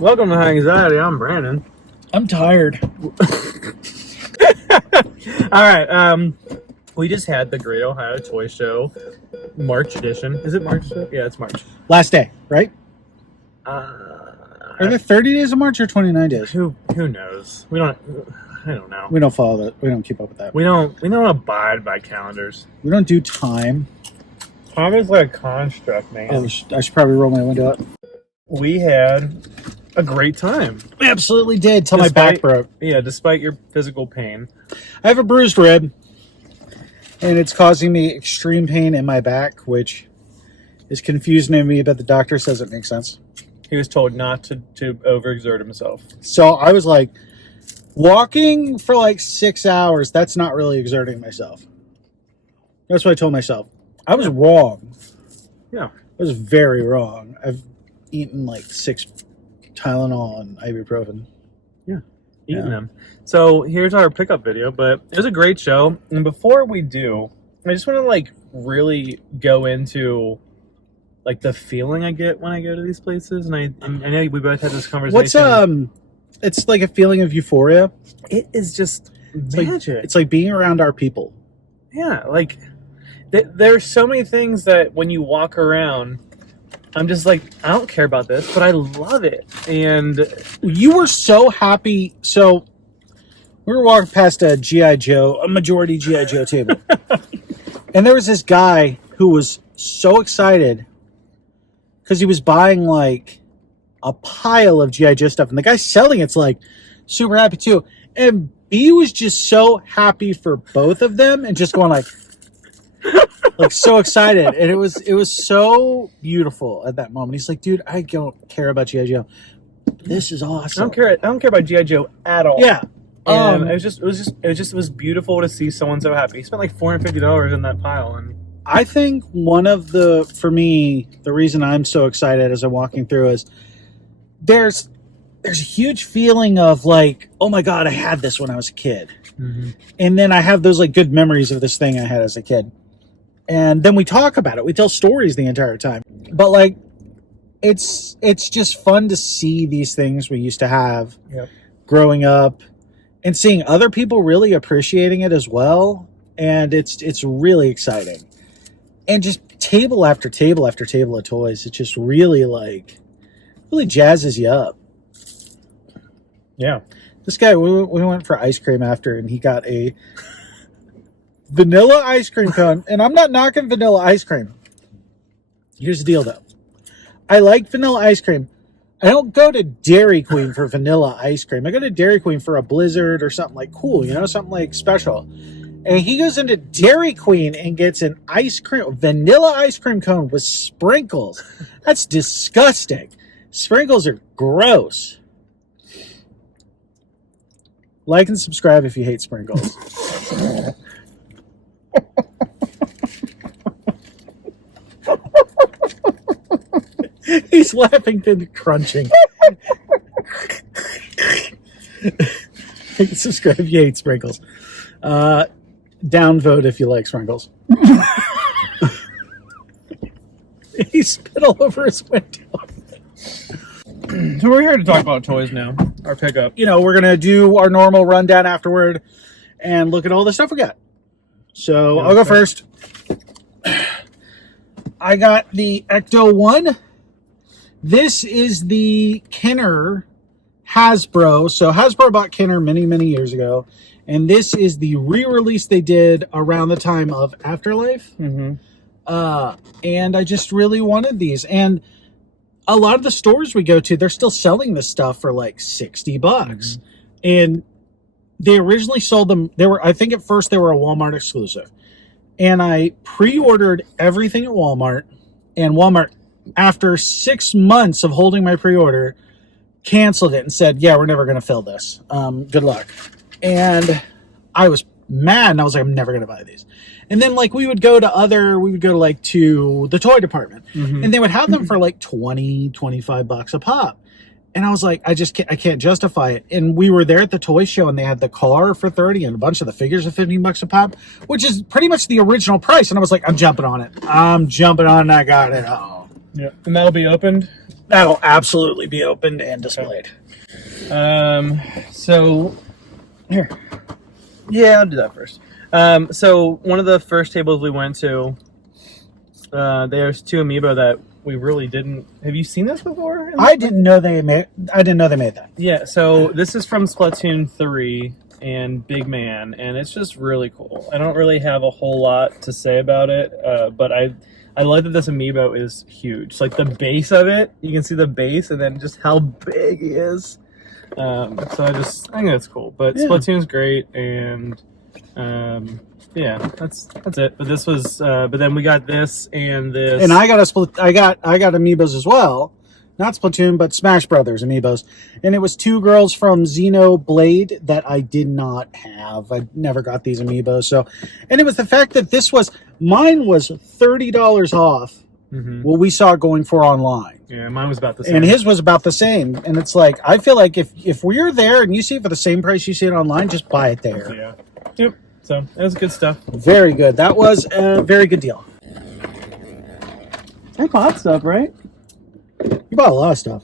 Welcome to High Anxiety. I'm Brandon. I'm tired. All right. We just had the Great Ohio Toy Show March edition. Is it March? Yeah, it's March. Last day, right? Are there 30 days of March or 29 days? Who knows? I don't know. We don't follow that. We don't keep up with that. We don't abide by calendars. We don't do time. Time is like a construct, man. Oh, I should probably roll my window up. We had a great time. We absolutely did till my back broke. Yeah, despite your physical pain. I have a bruised rib, and it's causing me extreme pain in my back, which is confusing to me, but the doctor says it makes sense. He was told not to overexert himself. So I was like, walking for like 6 hours, that's not really exerting myself. That's what I told myself. I was wrong. Yeah. I was very wrong. I've eaten like 6 Tylenol and ibuprofen. Yeah. Eating them. So here's our pickup video, but it was a great show. And before we do, I just want to like really go into like the feeling I get when I go to these places. And I know we both had this conversation. It's like a feeling of euphoria. It is just magic. It's like being around our people. Yeah. Like there's so many things that when you walk around, I'm just like, I don't care about this, but I love it. And you were so happy. So we were walking past a majority G.I. Joe table. And there was this guy who was so excited because he was buying like a pile of G.I. Joe stuff. And the guy selling it's like super happy too. And B was just so happy for both of them and just going like so excited. And it was so beautiful at that moment. He's like, dude, I don't care about G.I. Joe. This is awesome. I don't care about G.I. Joe at all. Yeah. And it was beautiful to see someone so happy. He spent like $450 in that pile. And I think for me, the reason I'm so excited as I'm walking through is there's a huge feeling of like, oh my God, I had this when I was a kid. Mm-hmm. And then I have those like good memories of this thing I had as a kid. And then we talk about it. We tell stories the entire time. But like, it's just fun to see these things we used to have growing up and seeing other people really appreciating it as well. And it's really exciting. And just table after table after table of toys. It just really jazzes you up. Yeah. This guy, we went for ice cream after, and he got a vanilla ice cream cone. And I'm not knocking vanilla ice cream. Here's the deal, though. I like vanilla ice cream. I don't go to Dairy Queen for vanilla ice cream. I go to Dairy Queen for a Blizzard or something like cool, something like special. And he goes into Dairy Queen and gets an vanilla ice cream cone with sprinkles. That's disgusting. Sprinkles are gross. Like and subscribe if you hate sprinkles. He's laughing and crunching. Subscribe if you hate sprinkles. Downvote if you like sprinkles. He spit all over his window. So we're here to talk about toys now. Our pickup. We're going to do our normal rundown afterward and look at all the stuff we got. So I'll go first. I got the Ecto 1. This is the Kenner Hasbro. So Hasbro bought Kenner many, many years ago. And this is the re-release they did around the time of Afterlife. Mm-hmm. And I just really wanted these. And a lot of the stores we go to, they're still selling this stuff for like $60. Mm-hmm. And they originally sold them. I think at first they were a Walmart exclusive. And I pre-ordered everything at Walmart. And Walmart, after 6 months of holding my pre-order, canceled it and said, yeah, we're never going to fill this. Good luck. And I was mad, and I was like, I'm never going to buy these. And then, like, we would go to the toy department, mm-hmm. and they would have them for like $20-25 a pop. And I was like, I can't justify it. And we were there at the toy show, and they had the car for $30 and a bunch of the figures for $15 a pop, which is pretty much the original price. And I was like, I'm jumping on it. I got it all. Yeah. And that'll be opened That'll absolutely be opened and displayed. So here, yeah, I'll do that first. So one of the first tables we went to, there's 2 Amiibo that we really didn't. Have you seen this before? I didn't know they made that. Yeah. So this is from Splatoon 3 and Big Man, and it's just really cool. I don't really have a whole lot to say about it, but I like that this Amiibo is huge. Like the base of it, you can see the base, and then just how big he is. So I think that's cool. But yeah. Splatoon's great, and yeah, that's it. But this was, but then we got this and this, and I got Amiibos as well. Not Splatoon, but Smash Brothers Amiibos. And it was 2 girls from Xenoblade that I did not have. I never got these Amiibos. So, and it was the fact that mine was $30 off. Mm-hmm. What we saw it going for online. Yeah, mine was about the same. And his was about the same. And it's like, I feel like if we're there and you see it for the same price you see it online, just buy it there. Yeah. Yep. So, that was good stuff. Very good. That was a very good deal. I bought stuff, right? You bought a lot of stuff.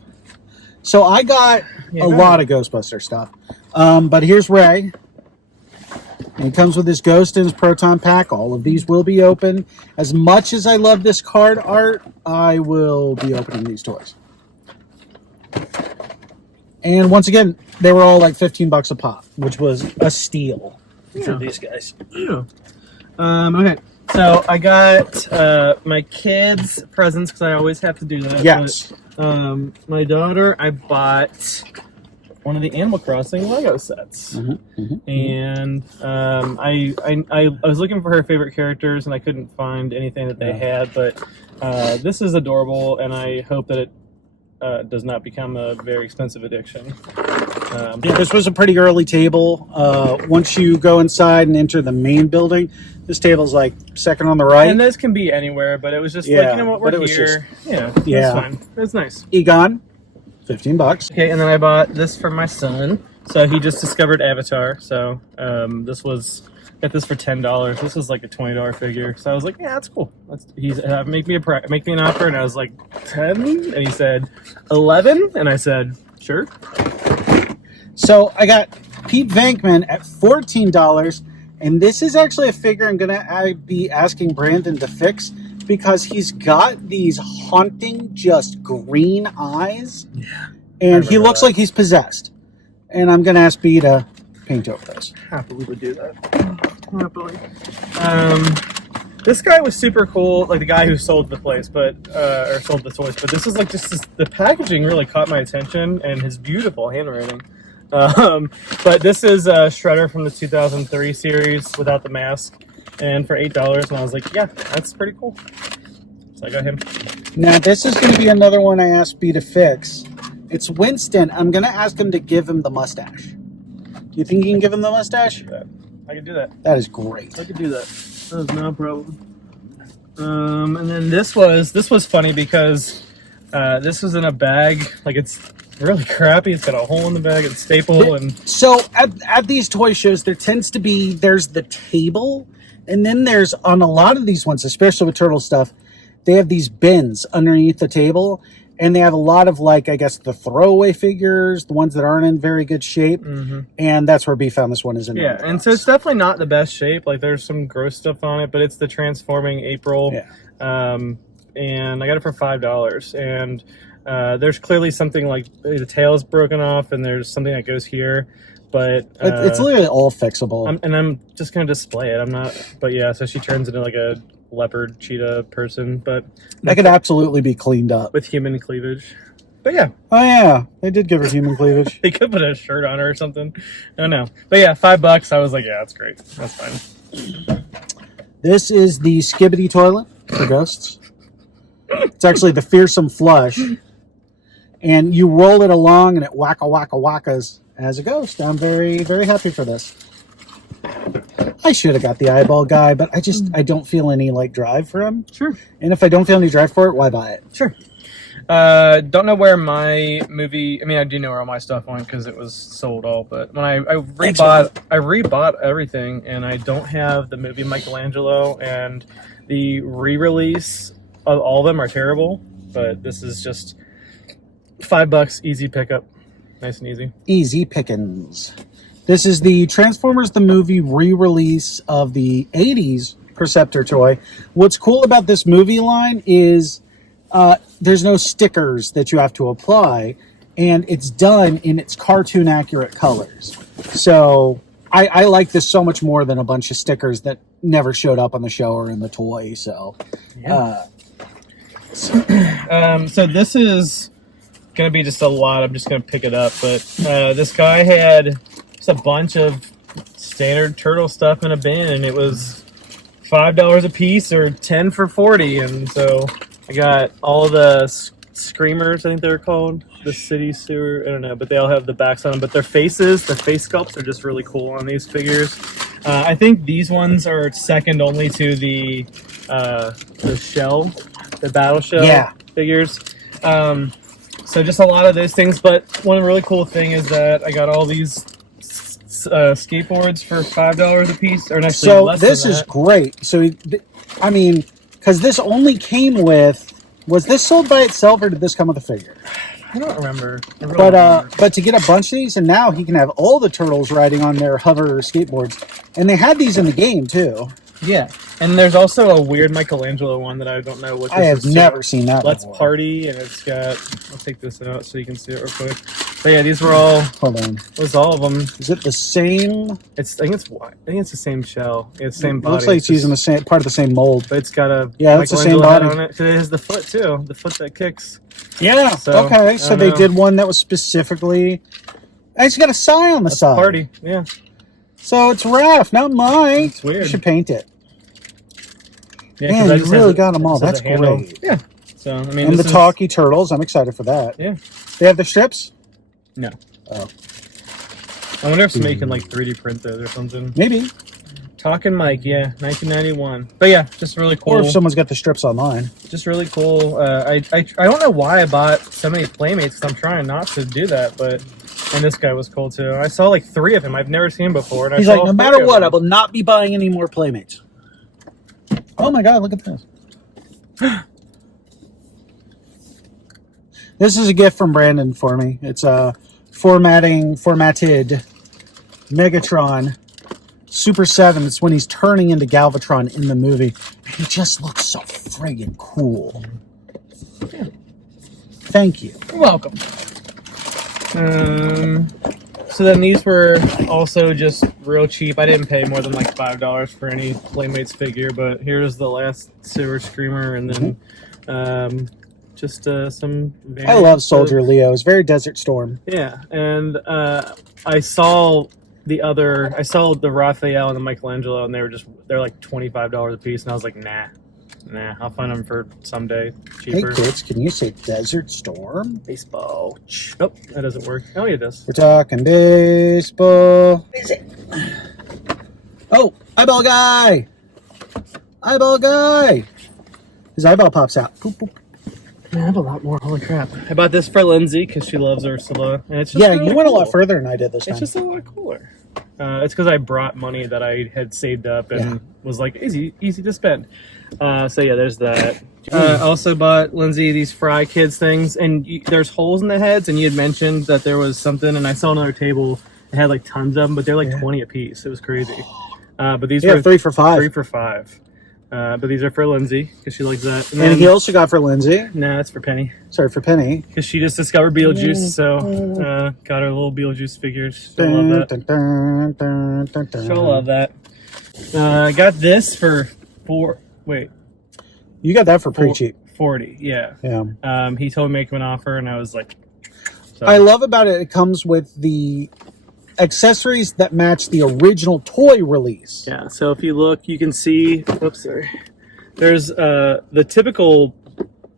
So I got a lot of Ghostbuster stuff. But here's Ray. And he comes with his Ghost and his Proton Pack. All of these will be open. As much as I love this card art, I will be opening these toys. And once again, they were all like $15 a pop, which was a steal for these guys. Yeah. Okay. So I got my kids presents because I always have to do that. Yes. But, my daughter, I bought one of the Animal Crossing Lego sets, and I was looking for her favorite characters and I couldn't find anything that they had. But this is adorable, and I hope that it does not become a very expensive addiction. Yeah, this was a pretty early table. Once you go inside and enter the main building, this table's like second on the right. And this can be anywhere, but it was just like, you know what, we're here. It's fine. It's nice. Egon, $15. Okay, and then I bought this for my son. So he just discovered Avatar. So got this for $10. This was like a $20 figure. So I was like, yeah, that's cool. He's make me an offer, and I was like, 10, and he said 11, and I said, sure. So I got Pete Venkman at $14, and this is actually a figure I'm gonna be asking Brandon to fix because he's got these haunting, just green eyes, and he looks like he's possessed. And I'm gonna ask B to paint over those. Happily would do that. Happily. This guy was super cool, like the guy who sold the place, but or sold the toys. But this is like the packaging really caught my attention, and his beautiful handwriting. But this is Shredder from the 2003 series without the mask, and for $8, and I was like, yeah, that's pretty cool. So I got him. Now this is going to be another one I asked B to fix. It's Winston. I'm going to ask him to give him the mustache. Do you think you can give him the mustache? I can do that. That is great. I can do that. That is no problem. And then this was funny because this was in a bag. Like, it's really crappy. It's got a hole in the bag. It's staple. And so at these toy shows, there's the table, and then there's, on a lot of these ones, especially with turtle stuff, they have these bins underneath the table, and they have a lot of, like, I guess the throwaway figures, the ones that aren't in very good shape, and that's where B found this one is in. Yeah, and so it's definitely not the best shape. Like, there's some gross stuff on it, but it's the transforming April. Yeah. And I got it for $5, and there's clearly something like the tail is broken off, and there's something that goes here, but it's literally all fixable. I'm just gonna display it. I'm not, but yeah. So she turns into like a leopard cheetah person, but that could absolutely be cleaned up with human cleavage. But yeah. Oh yeah, they did give her human cleavage. They could put a shirt on her or something. I don't know. But yeah, $5. I was like, yeah, that's great. That's fine. This is the Skibbidy Toilet for ghosts. It's actually the Fearsome Flush. And you roll it along and it wacka wackas as a ghost. I'm very, very happy for this. I should have got the eyeball guy, but I don't feel any like drive for him. Sure. And if I don't feel any drive for it, why buy it? Sure. Don't know where my movie, I mean, I do know where all my stuff went because it was sold all, but when I rebought everything, and I don't have the movie Michelangelo, and the re-release of all of them are terrible, but this is just $5, easy pickup. Nice and easy. Easy pickings. This is the Transformers the Movie re-release of the 80s Perceptor toy. What's cool about this movie line is there's no stickers that you have to apply, and it's done in its cartoon accurate colors. So I like this so much more than a bunch of stickers that never showed up on the show or in the toy. So, yeah. So this is gonna be just a lot. I'm just gonna pick it up, but this guy had just a bunch of standard turtle stuff in a bin, and it was $5 a piece or 10 for 40. And so I got all the screamers, I think they're called, the city sewer, I don't know, but they all have the backs on them, but their faces, the face sculpts are just really cool on these figures. I think these ones are second only to the shell, the battle shell figures. So just a lot of those things, but one really cool thing is that I got all these skateboards for $5 a piece, or actually so less this than is that. great. So I mean, because this only came with, was this sold by itself or did this come with a figure? I don't remember. I really don't remember. But to get a bunch of these, and now he can have all the turtles riding on their hover skateboards, and they had these in the game too. Yeah, and there's also a weird Michelangelo one that I don't know what this I have is. never seen that Let's before. Party, and it's got, I'll take this out so you can see it real quick. But yeah, these were all, Hold on. was all of them. Is it the same? I think it's the same shell. It's the same It body. looks like it's using the same part of the same mold. But it's got a that's the same Michelangelo head body on it. It has the foot too, the foot that kicks. Yeah. So, Okay. So I they don't did know. one that was specifically. It's got a sign on the That's side. Party, yeah. So it's Raph, not mine. It's weird. You should paint it. Yeah, 'cause Man, that you just really has got them all. just has That's a handle. great. Yeah. So I mean, And the this is- talkie turtles. I'm excited for that. Yeah. They have the strips. No. Oh, I wonder if somebody can like 3D print those or something. maybe. Talking Mike, yeah, 1991. But yeah, just really cool. Or if someone's got the strips online. Just really cool. I don't know why I bought so many Playmates, because I'm trying not to do that, but and this guy was cool too. I saw like 3 of him. I've never seen him before. And He's I like, saw no 3 matter of what, them. I will not be buying any more Playmates. Oh my God, look at this. This is a gift from Brandon for me. It's a formatted Megatron Super 7. It's when he's turning into Galvatron in the movie. He just looks so friggin' cool. Thank you. You're welcome. So then these were also just real cheap. I didn't pay more than like $5 for any Playmates figure, but here's the last Sewer Screamer, and then just some. I love Soldier Leo. It's very Desert Storm. Yeah, and I saw the Raphael and the Michelangelo, and they're like $25 a piece, and I was like, nah, I'll find them for someday cheaper. Hey kids, can you say Desert Storm? Baseball. Nope, that doesn't work. Oh, yeah, it does. We're talking baseball. What is it? Oh, eyeball guy! Eyeball guy! His eyeball pops out. Boop, boop. I have a lot more. Holy crap! I bought this for Lindsay because she loves Ursula, and it's just Yeah, really you went a cool. lot further than I did this time. It's just a lot cooler. It's because I brought money that I had saved up and was like easy to spend. So yeah, there's that. I also bought Lindsay these Fry Kids things, and there's holes in the heads, and you had mentioned that there was something, and I saw another table that had like tons of them, but they're like 20 a piece. It was crazy. But these were 3 for $5. 3 for $5. But these are for Lindsay because she likes that. And he also got for Lindsay. Nah, that's for Penny Sorry, for Penny. because she just discovered Beetlejuice, so got her little Beetlejuice figures. She'll love that. She'll love that. I got this for You got that for pretty cheap. 40. Yeah. Yeah. He told me to make him an offer, and I was like, so. I love about it, it comes with the accessories that match the original toy release. Yeah, so if you look, you can see, oops, sorry. There's the typical,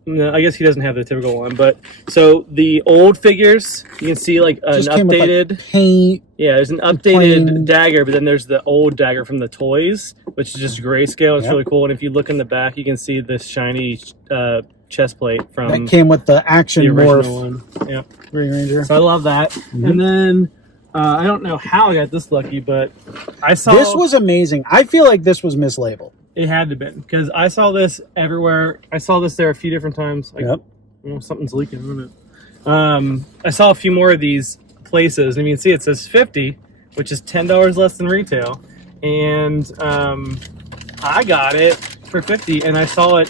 no, I guess he doesn't have the typical one, but so the old figures, you can see like an Just came with, updated, like, paint. yeah, there's an updated plain- dagger, but then there's the old dagger from the toys, which is just grayscale. It's Yep. really cool. And if you look in the back, you can see this shiny chest plate from That came with the action the original morph one. Yeah. Green Ranger. So I love that. And then I don't know how I got this lucky, but I saw This was amazing. I feel like this was mislabeled. it had to be because I saw this everywhere. I saw this there a few different times. Like, Yep. something's leaking, isn't it? I saw a few more of these places, and you can see it says 50, which is $10 less than retail, and I got it for 50, and I saw it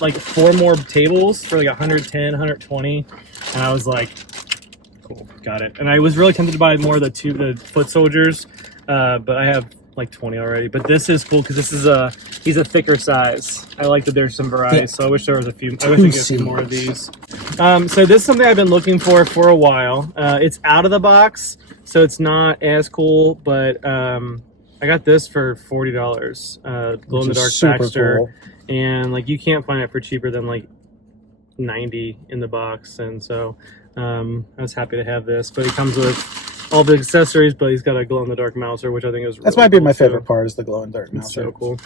like 4 more tables for like 110, 120, and I was like, cool, got it. And I was really tempted to buy more of the foot soldiers, but I have like 20 already. But this is cool because this is he's a thicker size. I like that there's some variety, so I wish there was a few. I wish I could get some more of these. So this is something I've been looking for a while. It's out of the box, so it's not as cool, but I got this for $40. Glow in the dark Baxter, cool. And like you can't find it for cheaper than like 90 in the box, and so I was happy to have this. But it comes with all the accessories, but he's got a glow in the dark mouser, which I think is really might be cool my too. favorite part is the glow in the dark mouser. It's so cool.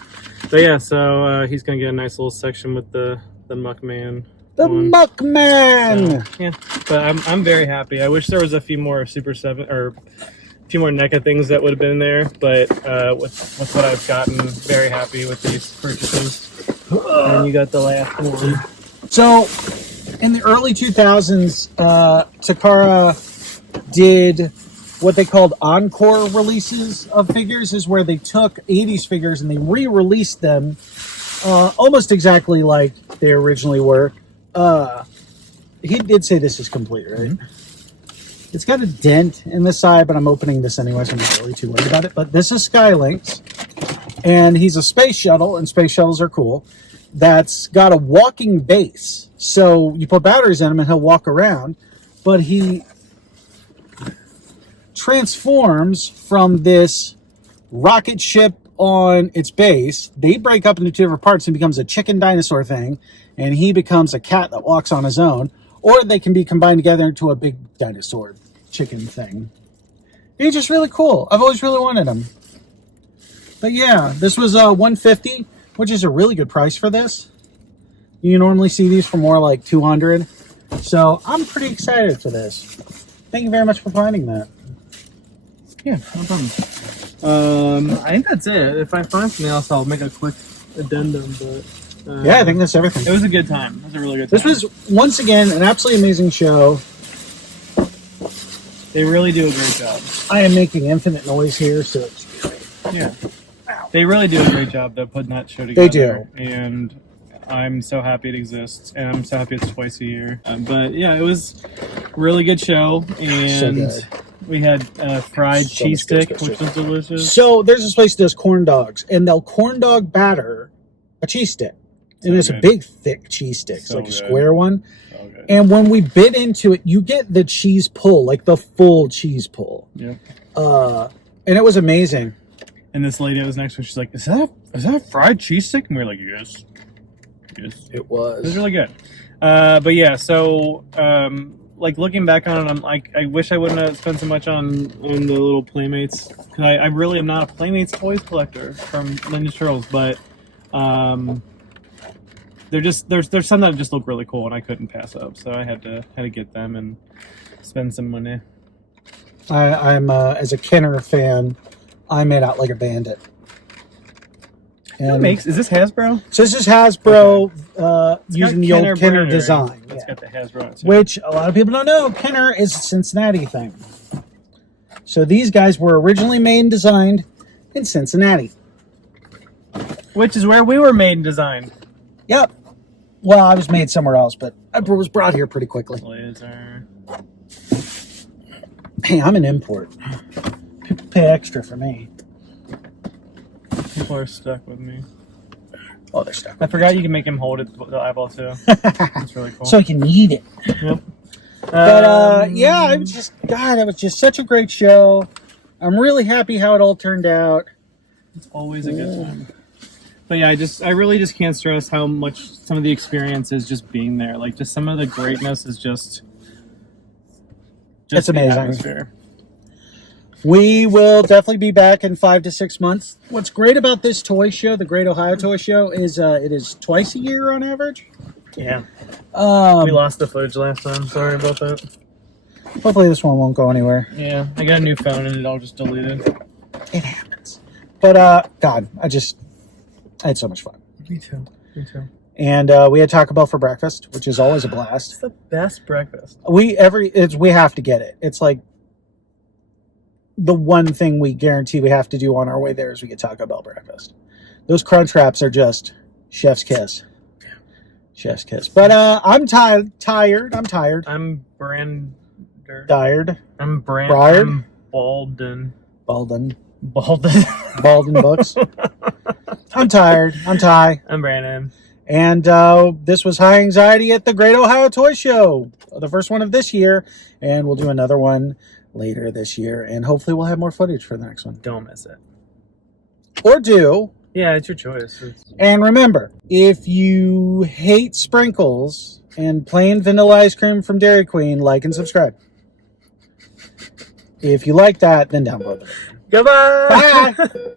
But yeah, so he's gonna get a nice little section with the Muckman. The Muckman. So, yeah, but I'm very happy. I wish there was a few more Super 7 or a few more NECA things that would have been there, but with what I've gotten, very happy with these purchases. And you got the last one. So, in the early 2000s, Takara did what they called encore releases of figures, is where they took 80s figures and they re-released them almost exactly like they originally were. He did say this is complete, right? Mm-hmm. It's got a dent in the side, but I'm opening this anyway, so I'm not really too worried about it. But this is Skylinks, and he's a space shuttle, and space shuttles are cool. That's got a walking base. So you put batteries in him and he'll walk around, but he transforms from this rocket ship on its base. They break up into 2 different parts and becomes a chicken dinosaur thing, and he becomes a cat that walks on his own, or they can be combined together into a big dinosaur chicken thing. He's just really cool. I've always really wanted him. But yeah, this was $150, which is a really good price for this. You normally see these for more like $200, so I'm pretty excited for this. Thank you very much for finding that. Yeah, no problem. I think that's it. If I find something else, I'll make a quick addendum. But yeah, I think that's everything. It was a good time. It was a really good time. This was, once again, an absolutely amazing show. They really do a great job. I am making infinite noise here, so it's great. Yeah. They really do a great job, though, putting that show together. They do. And I'm so happy it exists, and I'm so happy it's twice a year. But yeah, it was a really good show, and so we had fried cheese stick, which was delicious. So there's this place that does corn dogs, and they'll corn dog batter a cheese stick. And it's a big, thick cheese stick. It's like a square one. So and when we bit into it, you get the cheese pull, like the full cheese pull. Yeah. And it was amazing. And this lady that was next to me, she's like, is that a fried cheese stick? And we were like, yes. Yes. It was. It was really good. But yeah, so like looking back on it, I'm like, I wish I wouldn't have spent so much on the little Playmates, because I really am not a Playmates toys collector from Ninja Turtles, but there's some that just look really cool and I couldn't pass up, so I had to get them and spend some money. I'm as a Kenner fan, I made out like a bandit. And is this Hasbro? So this is Hasbro, okay. Using the old Kenner design. It's got the Hasbro too. Which a lot of people don't know, Kenner is a Cincinnati thing. So these guys were originally made and designed in Cincinnati. Which is where we were made and designed. Yep. Well, I was made somewhere else, but I was brought here pretty quickly. Laser. Hey, I'm an import. People pay extra for me. People are stuck with me. Oh, they're stuck. I forgot you can make him hold it, the eyeball too. That's really cool. So he can eat it. Yep. But yeah, it was just, God, it was just such a great show. I'm really happy how it all turned out. It's always a good time. But yeah, I really just can't stress how much some of the experience is just being there. Like, just some of the greatness is just it's amazing. Atmosphere. We will definitely be back in 5 to 6 months. What's great about this toy show, the Great Ohio Toy Show, is it is twice a year on average. Yeah. We lost the footage last time. Sorry about that. Hopefully this one won't go anywhere. Yeah, I got a new phone and it all just deleted. It happens. But, God, I had so much fun. Me too. Me too. And we had Taco Bell for breakfast, which is always a blast. It's the best breakfast. We have to get it. It's like the one thing we guarantee we have to do on our way there is we get Taco Bell breakfast. Those crunch wraps are just chef's kiss. Chef's kiss. But I'm tired. I'm tired. I'm Tired. I'm Briard. I'm Balden. Balden Books. I'm tired. I'm Ty. I'm Brandon. And this was High Anxiety at the Great Ohio Toy Show, the first one of this year, and we'll do another one later this year, and hopefully we'll have more footage for the next one. Don't miss it. Or do. Yeah, it's your choice. And remember, if you hate sprinkles and plain vanilla ice cream from Dairy Queen, like and subscribe. If you like that, then download it. Goodbye! Bye!